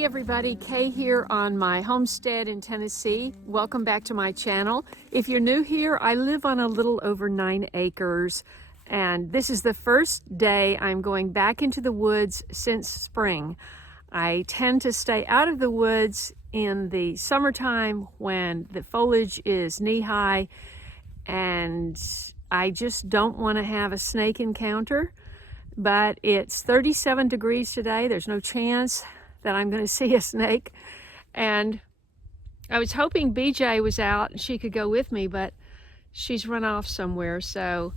Hey everybody, Kay here on my homestead in Tennessee. Welcome back to my channel. If you're new here, I live on a little over 9 acres and this is the first day I'm going back into the woods since spring. I tend to stay out of the woods in the summertime when the foliage is knee-high and I just don't want to have a snake encounter. But it's 37 degrees today. There's no chance that I'm going to see a snake. And I was hoping BJ was out and she could go with me, but she's run off somewhere. So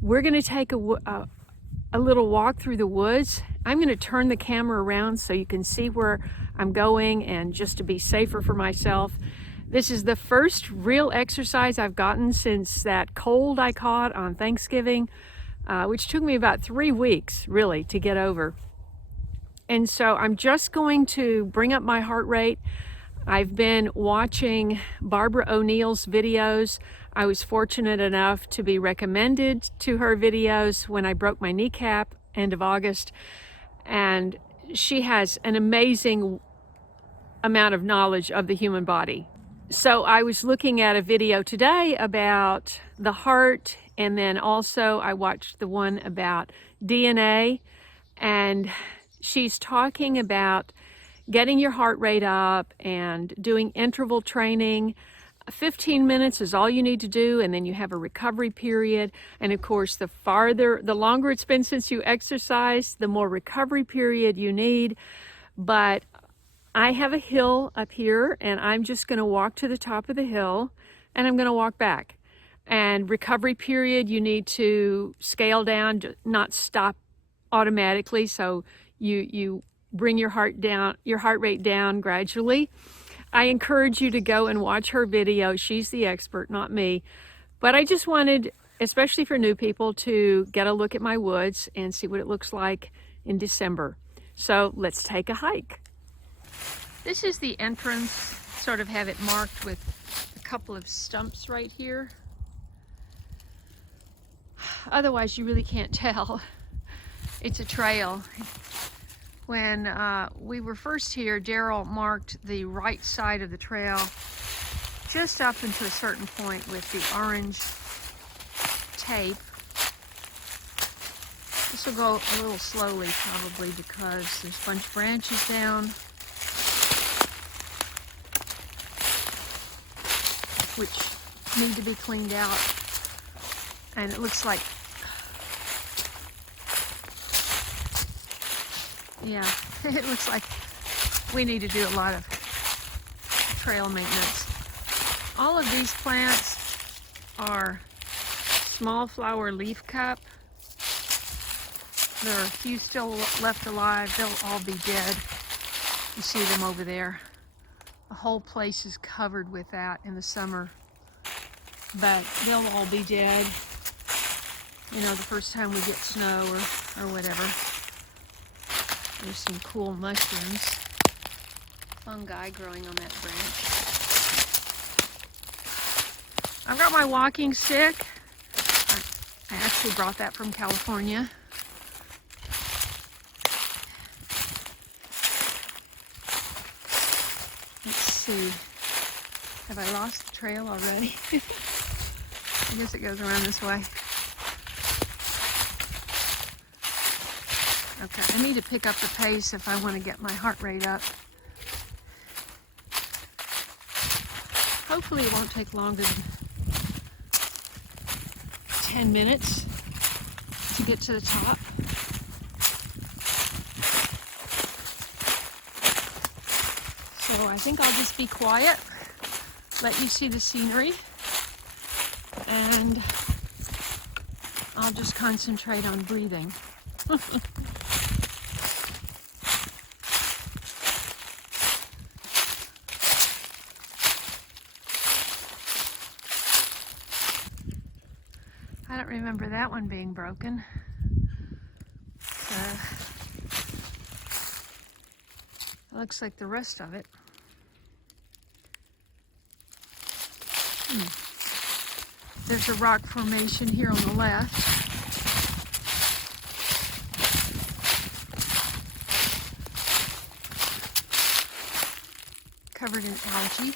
we're going to take a little walk through the woods. I'm going to turn the camera around so you can see where I'm going, and just to be safer for myself. This is the first real exercise I've gotten since that cold I caught on Thanksgiving, which took me about 3 weeks really to get over. And so I'm just going to bring up my heart rate. I've been watching Barbara O'Neill's videos. I was fortunate enough to be recommended to her videos when I broke my kneecap end of August. And she has an amazing amount of knowledge of the human body. So I was looking at a video today about the heart, and then also I watched the one about DNA, and she's talking about getting your heart rate up and doing interval training. 15 minutes is all you need to do, and then you have a recovery period. And of course, the longer it's been since you exercised, the more recovery period you need. But I have a hill up here, and I'm just going to walk to the top of the hill, and I'm going to walk back. And recovery period, you need to scale down, not stop automatically. So you bring your heart rate down gradually. I encourage you to go and watch her video. She's the expert, not me. But I just wanted, especially for new people, to get a look at my woods and see what it looks like in December. So let's take a hike. This is the entrance, sort of have it marked with a couple of stumps right here. Otherwise, you really can't tell. It's a trail. When we were first here, Daryl marked the right side of the trail just up into a certain point with the orange tape. This will go a little slowly probably because there's a bunch of branches down, which need to be cleaned out. And it looks like, yeah, it looks like we need to do a lot of trail maintenance. All of these plants are small flower leaf cup. There are a few still left alive. They'll all be dead. You see them over there. The whole place is covered with that in the summer. But they'll all be dead, you know, the first time we get snow or whatever. There's some cool mushrooms, fungi growing on that branch. I've got my walking stick. I actually brought that from California. Let's see. Have I lost the trail already? I guess it goes around this way. Okay, I need to pick up the pace if I want to get my heart rate up. Hopefully it won't take longer than 10 minutes to get to the top. So I think I'll just be quiet, let you see the scenery, and I'll just concentrate on breathing. I don't remember that one being broken. It looks like the rest of it. There's a rock formation here on the left. covered in algae.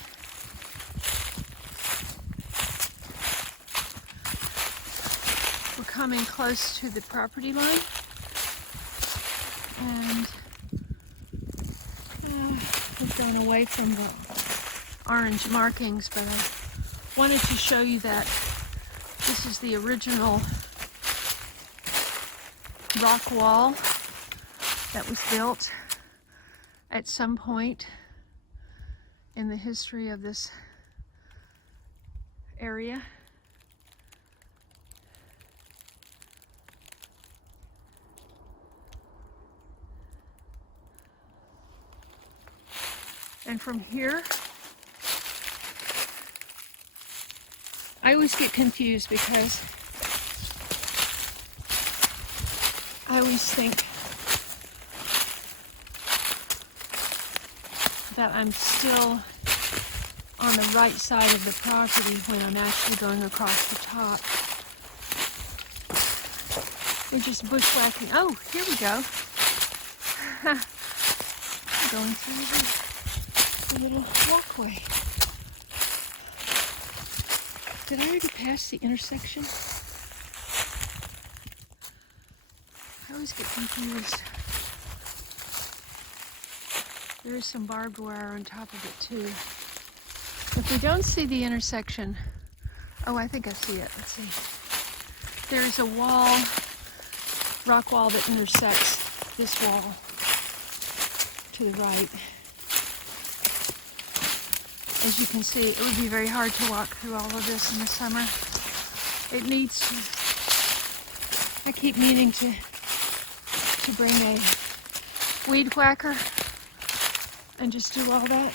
We're coming close to the property line, and we've gone away from the orange markings, but I wanted to show you that this is the original rock wall that was built at some point in the history of this area. And from here, I always get confused because I always think that I'm still on the right side of the property when I'm actually going across the top. We're just bushwhacking. Oh, here we go. Going through the little walkway. Did I already pass the intersection? I always get confused. There is some barbed wire on top of it too. If we don't see the intersection, oh, I think I see it. Let's see. There is a wall, rock wall that intersects this wall to the right. As you can see, it would be very hard to walk through all of this in the summer. It needs to, I keep meaning to bring a weed whacker and just do all that.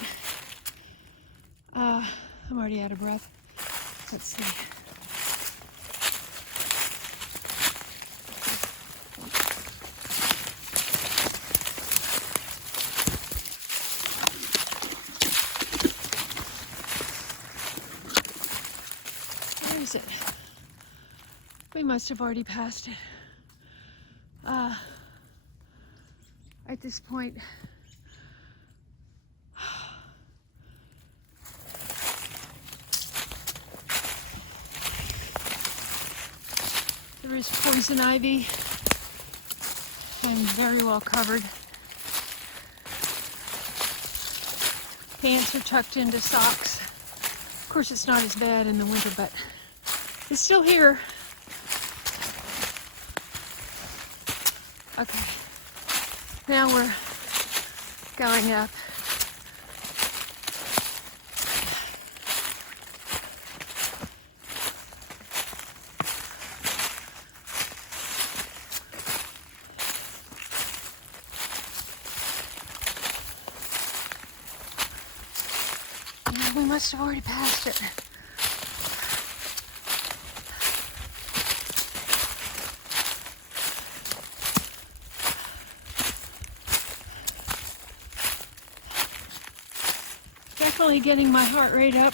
I'm already out of breath. Let's see. Where is it? We must have already passed it. At this point, there is poison ivy and very well covered. Pants are tucked into socks. Of course, it's not as bad in the winter, but it's still here. Okay, now we're going up. We must have already passed it. Definitely getting my heart rate up.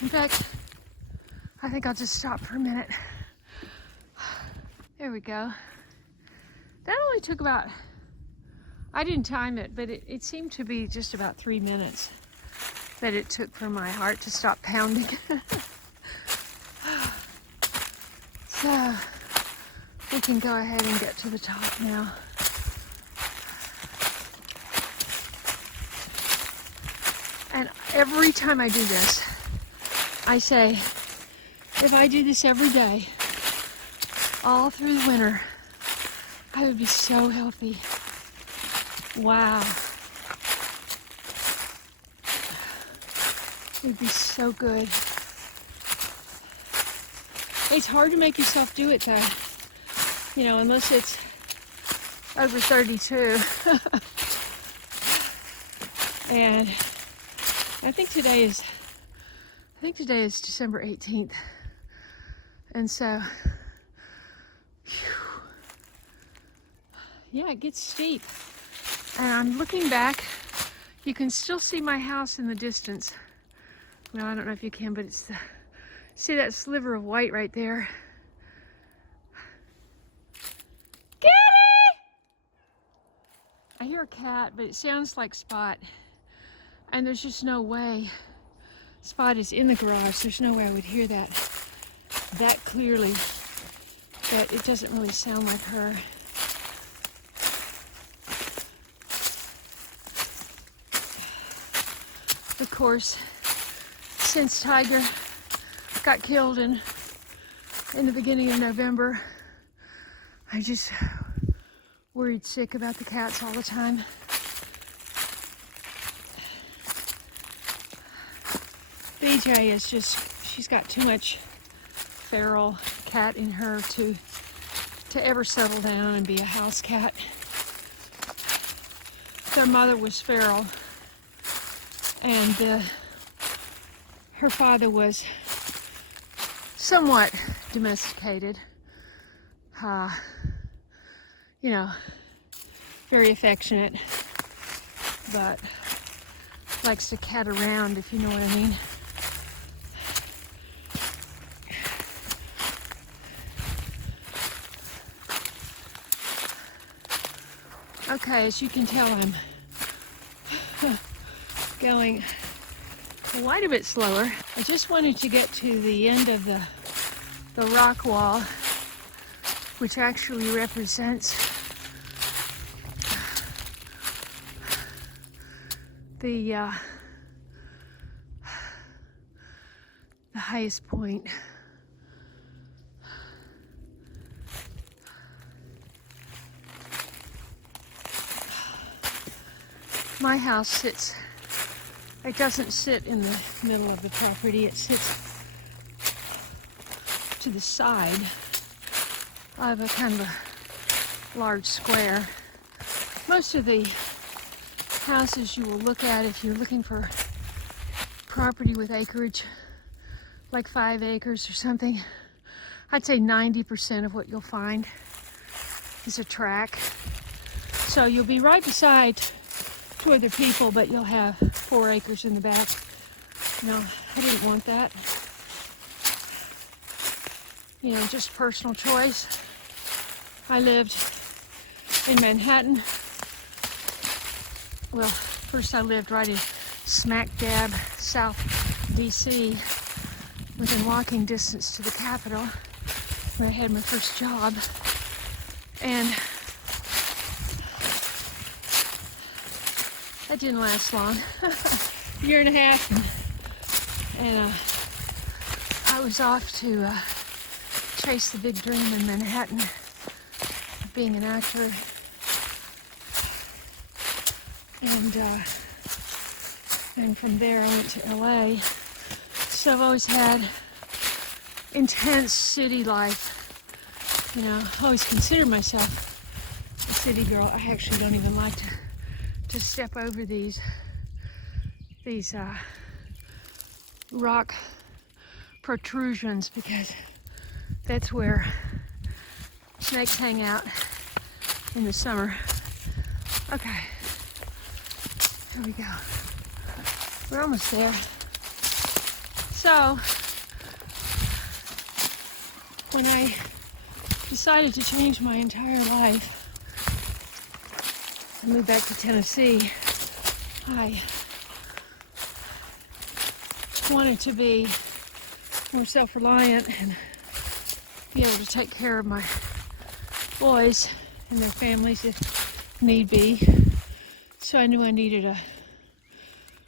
In fact, I think I'll just stop for a minute. There we go. That only took about, I didn't time it, but it seemed to be just about 3 minutes that it took for my heart to stop pounding. So, we can go ahead and get to the top now. And every time I do this, I say, if I do this every day, all through the winter, I would be so healthy. Wow. It would be so good. It's hard to make yourself do it though. You know, unless it's over 32. And I think today is December 18th. And so, yeah, it gets steep. And I'm looking back. You can still see my house in the distance. Well, I don't know if you can, but it's the, see that sliver of white right there? I hear a cat, but it sounds like Spot. And there's just no way. Spot is in the garage. There's no way I would hear that clearly. But it doesn't really sound like her. Of course, since Tiger got killed in the beginning of November, I just worried sick about the cats all the time. BJ is just, she's got too much feral cat in her to ever settle down and be a house cat. Their mother was feral, and her father was somewhat domesticated. You know, very affectionate, but likes to cat around, if you know what I mean. Okay, as you can tell, I'm going quite a bit slower. I just wanted to get to the end of the rock wall, which actually represents the highest point. My house sits, it doesn't sit in the middle of the property, it sits to the side of a kind of a large square. Most of the houses you will look at, if you're looking for property with acreage, like 5 acres or something, I'd say 90% of what you'll find is a tract. So you'll be right beside 2 other people, but you'll have 4 acres in the back. No, I didn't want that. You know, just personal choice. I lived in Manhattan. Well, first I lived right in smack dab South DC, within walking distance to the Capitol, where I had my first job. And that didn't last long. A year and a half, and I was off to chase the big dream in Manhattan of being an actor. And from there I went to LA. So I've always had intense city life. You know, I always considered myself a city girl. I actually don't even like to step over these rock protrusions, because that's where snakes hang out in the summer. Okay, here we go. We're almost there. So, when I decided to change my entire life and move back to Tennessee, I wanted to be more self-reliant and be able to take care of my boys and their families if need be. So I knew I needed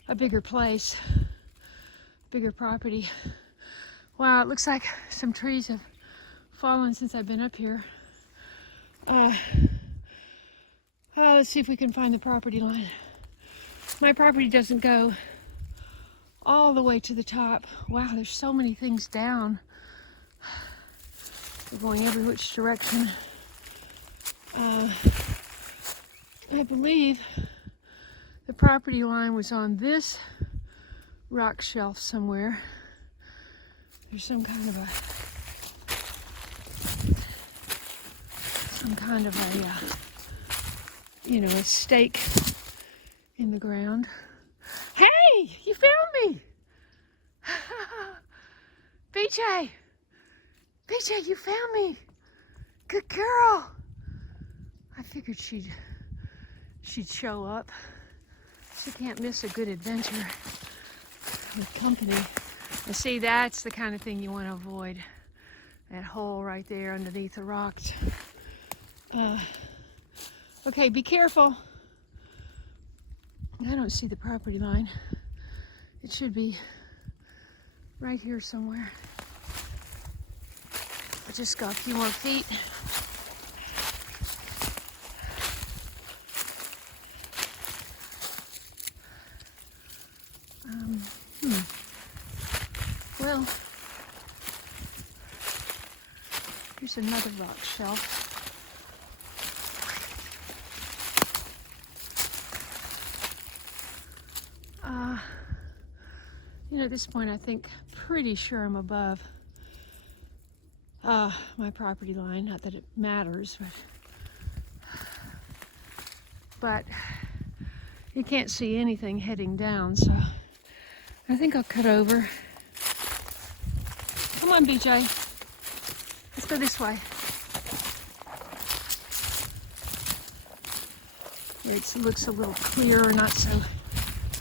a bigger place, bigger property. Wow, it looks like some trees have fallen since I've been up here. Let's see if we can find the property line. My property doesn't go all the way to the top. Wow, there's so many things down. They're going every which direction. I believe the property line was on this rock shelf somewhere. There's some kind of a you know, a stake in the ground. Hey, you found me! BJ! BJ, you found me! Good girl! I figured she'd she'd show up. She can't miss a good adventure with company. And see, that's the kind of thing you want to avoid. That hole right there underneath the rocks. Okay, be careful. I don't see the property line. It should be right here somewhere. I'll just go a few more feet. Well, here's another rock shelf. You know, at this point, I think pretty sure I'm above my property line. Not that it matters, but you can't see anything heading down, so I think I'll cut over. Come on, BJ. Let's go this way. Where it looks a little clearer, not so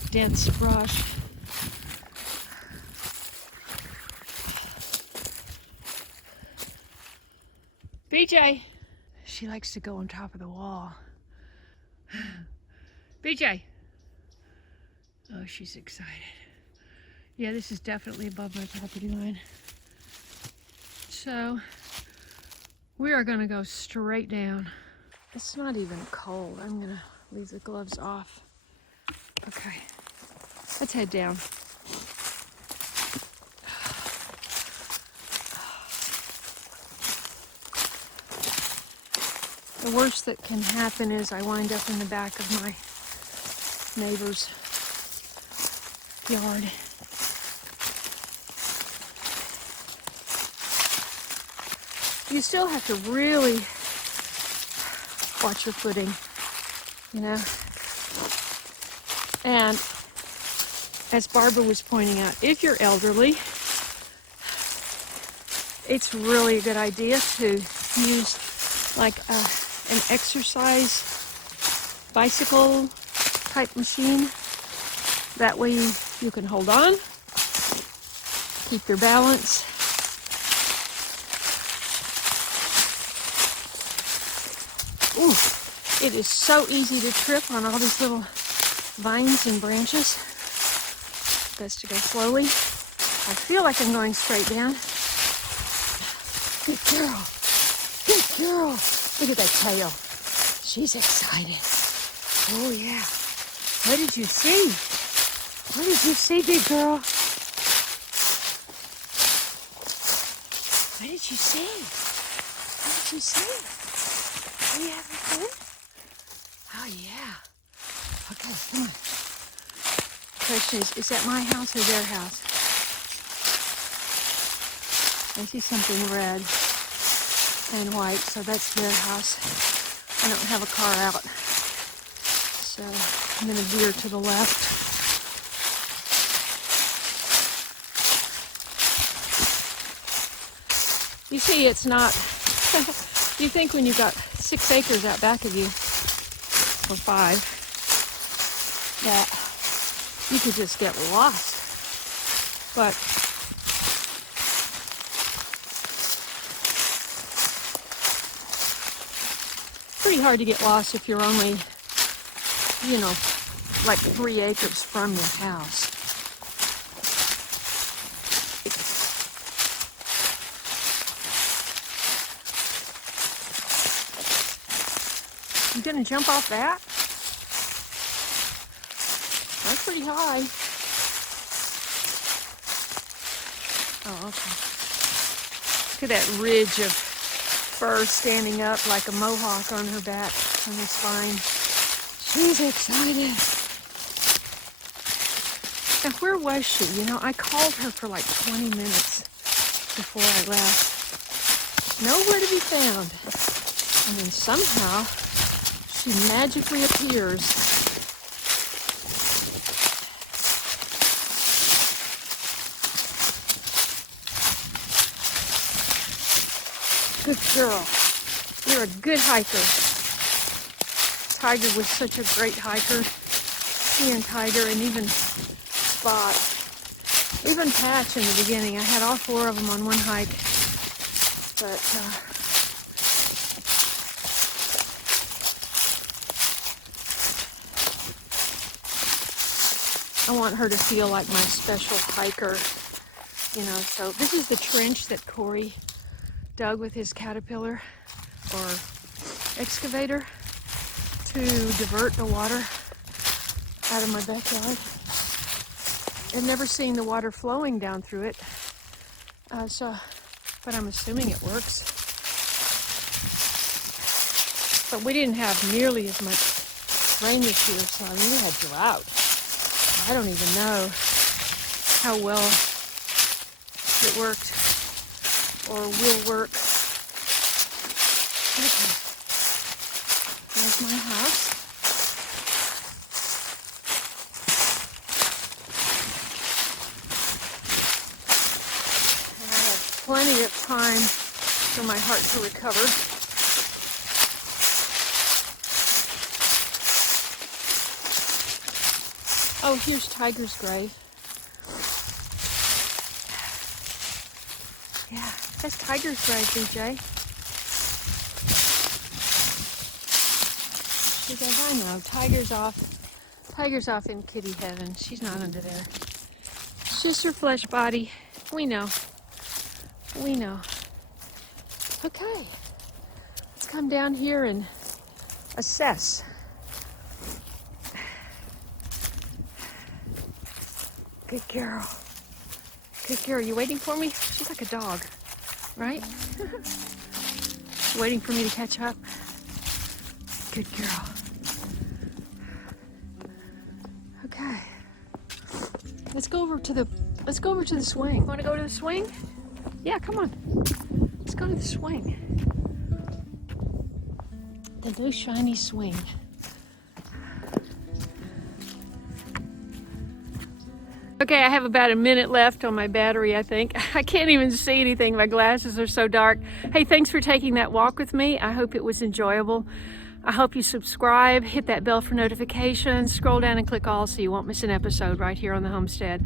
dense brush. BJ, she likes to go on top of the wall. BJ. Oh, she's excited. Yeah, this is definitely above my property line. So we are gonna go straight down. It's not even cold. I'm gonna leave the gloves off. Okay, let's head down. The worst that can happen is I wind up in the back of my neighbor's yard. You still have to really watch your footing, you know. And as Barbara was pointing out, if you're elderly, it's really a good idea to use like an exercise bicycle type machine. That way you can hold on, keep your balance. Ooh, it is so easy to trip on all these little vines and branches. Best to go slowly. I feel like I'm going straight down. Good girl. Good girl. Look at that tail. She's excited. Oh yeah. What did you see? What did you see, big girl? What did you see? What did you see? Are you having fun? Oh yeah. Okay, come on. Question is that my house or their house? I see something red and white, so that's their house. I don't have a car out, so I'm going to veer to the left. You see, it's not, you think when you've got 6 acres out back of you, or 5, that you could just get lost. But pretty hard to get lost if you're only, you know, like 3 acres from your house. You gonna jump off that? That's pretty high. Oh, okay. Look at that ridge of fur standing up like a mohawk on her back, on her spine. She's excited. And where was she? You know, I called her for like 20 minutes before I left. Nowhere to be found. And then somehow she magically appears. Good girl. You're a good hiker. Tiger was such a great hiker. He and Tiger, and even Spot, even Patch in the beginning. I had all 4 of them on one hike, but I want her to feel like my special hiker, you know. So this is the trench that Corey dug with his caterpillar or excavator to divert the water out of my backyard. I've never seen the water flowing down through it, but I'm assuming it works. But we didn't have nearly as much rain this year, so I mean, we had drought. I don't even know how well it worked or will work. Okay. There's my house. And I have plenty of time for my heart to recover. Oh, here's Tiger's grave. Yeah, that's Tiger's grave, BJ. She goes, I know, Tiger's off in kitty heaven. She's not under there. It's just her flesh body. We know. We know. Okay, let's come down here and assess. Good girl. Good girl. You waiting for me? She's like a dog, right? Waiting for me to catch up. Good girl. Okay. Let's go over to the swing. Want to go to the swing? Yeah, come on. Let's go to the swing. The new shiny swing. Okay, I have about a minute left on my battery, I think. I can't even see anything. My glasses are so dark. Hey, thanks for taking that walk with me. I hope it was enjoyable. I hope you subscribe, hit that bell for notifications, scroll down and click all so you won't miss an episode right here on the homestead.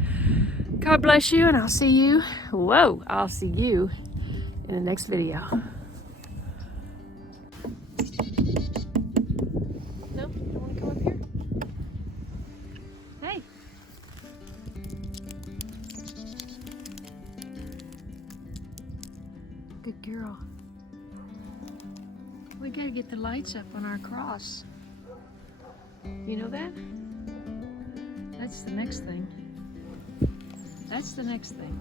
God bless you, and I'll see you in the next video. No? You want to come up here? Hey. Good girl. We gotta get the lights up on our cross. You know that? That's the next thing. That's the next thing.